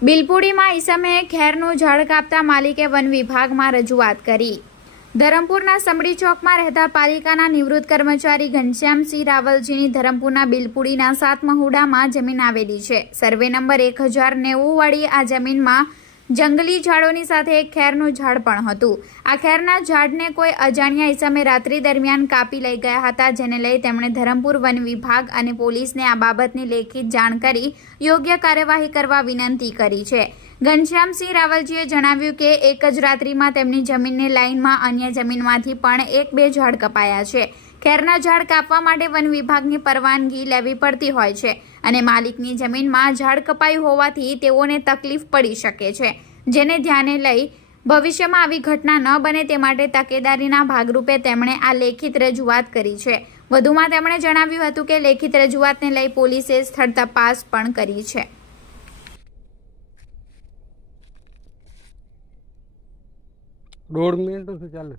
બિલપુડીમાં ઈસમે ખેરનું ઝાડ કાપતા માલિકે વન વિભાગમાં રજૂઆત કરી. ધરમપુરના સમડી ચોકમાં રહેતા પાલિકાના નિવૃત્ત કર્મચારી ઘનશ્યામસિંહ રાવલજીની ધરમપુરના બિલપુડીના સાત મહુડામાં જમીન આવેલી છે. સર્વે નંબર એક હજાર નેવું વાળી આ જમીનમાં જંગલી ઝાડોની સાથે એક ખેરનું ઝાડ પણ હતું. આ ખેરના ઝાડને કોઈ અજાણ્યા ઇસમે રાત્રિ દરમિયાન કાપી લઈ ગયા હતા, જેને લઈ તેમણે ધરમપુર વન વિભાગ અને પોલીસને આ બાબતની લેખિત જાણ કરી યોગ્ય કાર્યવાહી કરવા વિનંતી કરી છે. ઘનશ્યામસિંહ રાવલજીએ જણાવ્યું કે, એક જ રાત્રિમાં તેમની જમીનની લાઇનમાં અન્ય જમીનમાંથી પણ એક બે ઝાડ કપાયા છે. ખેરના ઝાડ કાપવા માટે વન વિભાગની પરવાનગી લેવી પડતી હોય છે અને માલિકની જમીનમાં ઝાડ કપાયું હોવાથી તેઓને તકલીફ પડી શકે છે. જેને ધ્યાને લઈ ભવિષ્યમાં આવી ઘટના ન બને તે માટે તકેદારીના ભાગરૂપે તેમણે આ લેખિત રજૂઆત કરી છે. વધુમાં તેમણે જણાવ્યું હતું કે લેખિત રજૂઆતને લઈ પોલીસે સ્થળ તપાસ પણ કરી છે. દોઢ મિનિટ ચાલે.